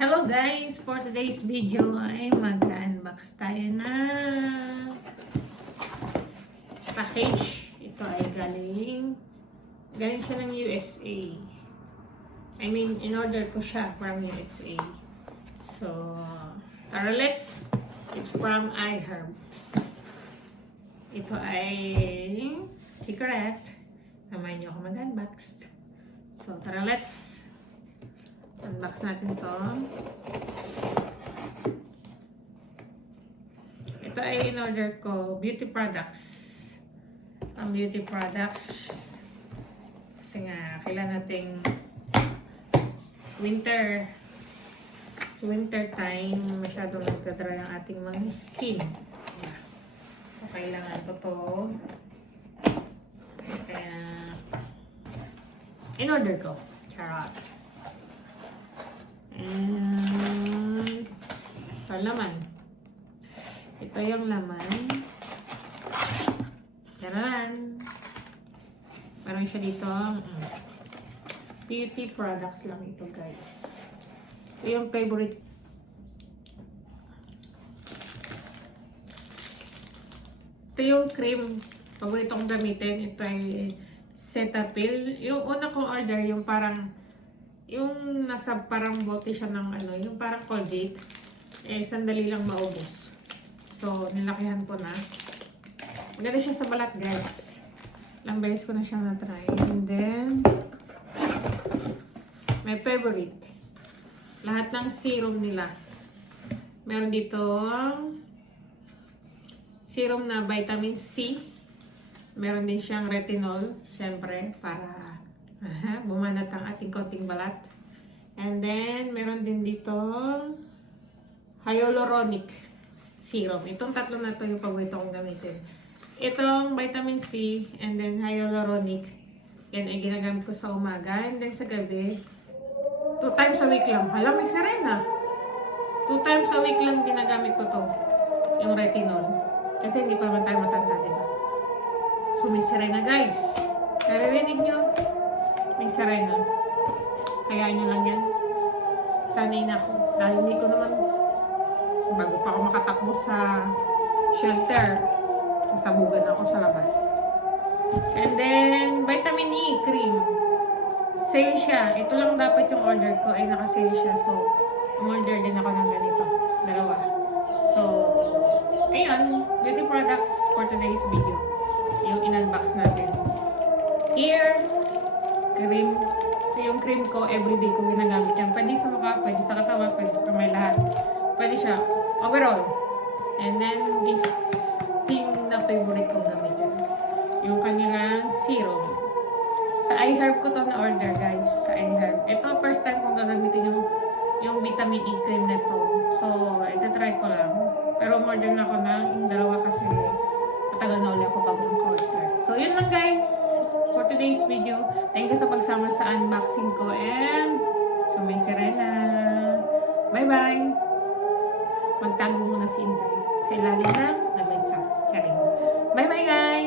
Hello guys! For today's video ay mag-unbox tayo na package. Ito ay galing siya ng USA. I mean, in-order ko siya from USA. So, tara let's. It's from iHerb. Ito ay secret. Samahan niyo ako mag-unbox. So, tara let's. Unbox natin to. Ito ay in-order ko. Beauty products. Ang beauty products. Kasi nga, kailangan nating winter. It's winter time. Masyadong nagdadry ang ating mga skin. So, kailangan ko to. Kaya, in-order ko. Charot. And ito laman. Ito yung laman. Tararan. Meron siya dito. Beauty products lang ito guys. Ito yung favorite. Ito yung cream. Paborito kong gamitin. Ito ay Cetaphil. Yung una kong order, yung parang yung nasa parang bote siya ng ano, yung parang Colgate, sandali lang maubos. So, nilakihan ko na. Maganda siya sa balat, guys. Ilang beses ko na siya na-try. And then, my favorite. Lahat ng serum nila. Meron dito serum na vitamin C. Meron din siyang retinol, syempre, para bumanat ang ating konting balat. And then, meron din dito hyaluronic serum. Itong tatlo na to yung paborito kong gamitin. Itong vitamin C and then hyaluronic. Yan ay ginagamit ko sa umaga. And then sa gabi, 2 times a week lang. Hala, may sirena. 2 times a week lang ginagamit ko to. Yung retinol. Kasi hindi pa naman tayo matanda, diba? So, may sirena, guys. Naririnig nyo? May sirena. Hayaan nyo lang yan. Sanay na ako. Dahil hindi ko naman, bago pa ako makatakbo sa shelter, sasabugan ako sa labas. And then, vitamin E cream. Sale siya. Ito lang dapat yung order ko ay naka-sale siya. So, umorder din ako ng ganito. Dalawa. So, ayun. Beauty products for today's video. Yung in-unbox natin. Here, cream. Ito yung cream ko, everyday ko ginagamit yan. Pwede sa mukha, pwede sa katawan, pwede sa kamay, lahat. Pwede siya overall. And then, this thing na favorite kong gamitin. Yung kanilang serum. Sa iHerb ko to na-order, guys. Sa iHerb. Ito, first time kong gagamitin yung vitamin E cream na to. So, ito-try ko lang. Pero umorder na ako yung dalawa kasi matagal na ulit ako bago mag-order. So, yun lang, guys. For today's video. Thank you sa pagsama sa unboxing ko and so may sirena. Bye-bye! Magtago muna si Inday sa ilalim ng lamesa. Charing. Bye-bye, guys!